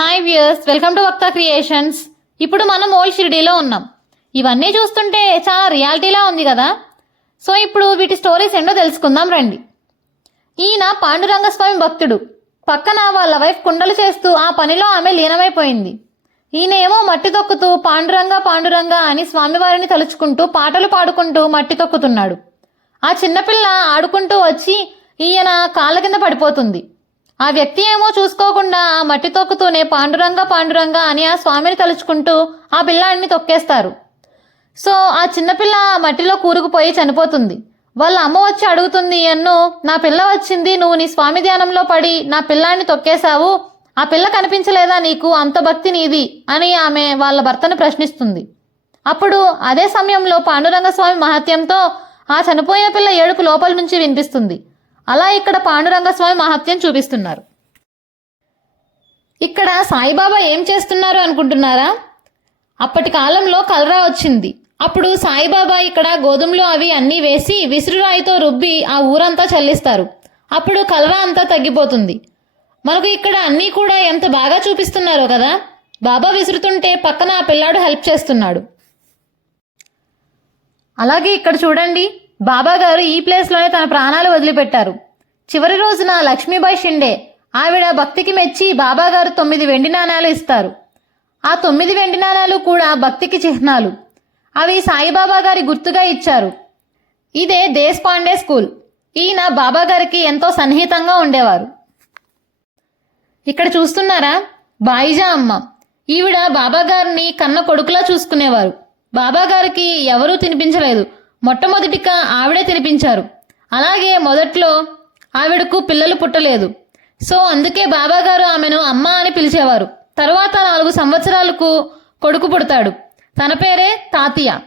Hi viewers welcome to Vakta creations ఇప్పుడు మనం old షిరిడీలో ఉన్నాం. ఇవన్నీ చూస్తుంటే చాలా రియాలిటీలా ఉంది కదా? సో ఇప్పుడు వీటి స్టోరీస్ ఏంటో తెలుసుకుందాం రండి. ఈయన పాండురంగ స్వామి భక్తుడు. పక్కన వాళ్ళ వైఫ్ కుండలు చేస్తూ ఆ పనిలో ఆమె లీనమైపోయింది. ఈయన ఏమో మట్టి తొక్కుతూ పాండురంగ పాండురంగ అని స్వామివారిని తలుచుకుంటూ పాటలు పాడుకుంటూ మట్టి తొక్కుతున్నాడు. ఆ చిన్నపిల్ల ఆడుకుంటూ వచ్చి ఈయన కాళ్ళ కింద పడిపోతుంది. ఆ వ్యక్తి ఏమో చూసుకోకుండా ఆ మట్టి తొక్కుతూనే పాండురంగ పాండురంగ అని ఆ స్వామిని తలుచుకుంటూ ఆ పిల్లాడిని తొక్కేస్తారు. సో ఆ చిన్నపిల్ల ఆ మట్టిలో కూరుకుపోయి చనిపోతుంది. వాళ్ళ అమ్మ వచ్చి అడుగుతుంది అన్ను నా పిల్ల వచ్చింది నువ్వు నీ స్వామి ధ్యానంలో పడి నా పిల్లాన్ని తొక్కేశావు. ఆ పిల్ల కనిపించలేదా నీకు? అంత భక్తి నీది అని ఆమె వాళ్ళ భర్తను ప్రశ్నిస్తుంది. అప్పుడు అదే సమయంలో పాండురంగ స్వామి మహత్యంతో ఆ చనిపోయే పిల్ల ఏడుపు లోపల నుంచి వినిపిస్తుంది. అలా ఇక్కడ పాండురంగస్వామి మహత్యం చూపిస్తున్నారు. ఇక్కడ సాయిబాబా ఏం చేస్తున్నారు అనుకుంటున్నారా? అప్పటి కాలంలో కలరా వచ్చింది. అప్పుడు సాయిబాబా ఇక్కడ గోధుమలు అవి అన్నీ వేసి విసురురాయితో రుబ్బి ఆ ఊరంతా చల్లిస్తారు. అప్పుడు కలరా అంతా తగ్గిపోతుంది. మనకు ఇక్కడ అన్నీ కూడా ఎంత బాగా చూపిస్తున్నారో కదా? బాబా విసురుతుంటే పక్కన ఆ పిల్లాడు హెల్ప్ చేస్తున్నాడు. అలాగే ఇక్కడ చూడండి బాబా గారు ఈ ప్లేస్లోనే తన ప్రాణాలు వదిలిపెట్టారు. చివరి రోజున లక్ష్మీబాయి షిండే ఆవిడ భక్తికి మెచ్చి బాబాగారు తొమ్మిది వెండి నాణాలు ఇస్తారు. ఆ తొమ్మిది వెండి నాణాలు కూడా భక్తికి చిహ్నాలు. అవి సాయిబాబా గారి గుర్తుగా ఇచ్చారు. ఇదే దేశపాండే స్కూల్. ఈయన బాబా గారికి ఎంతో సన్నిహితంగా ఉండేవారు. ఇక్కడ చూస్తున్నారా? బాయిజా అమ్మ. ఈవిడ బాబా గారిని కన్న కొడుకులా చూసుకునేవారు. బాబా గారికి ఎవరూ తినిపించలేదు. మొట్టమొదటిగా ఆవిడే తినిపించారు. అలాగే మొదట్లో ఆవిడకు పిల్లలు పుట్టలేదు. సో అందుకే బాబాగారు ఆమెను అమ్మ అని పిలిచేవారు. తరువాత నాలుగు సంవత్సరాలకు కొడుకు పుడతాడు. తన పేరే తాతయ్య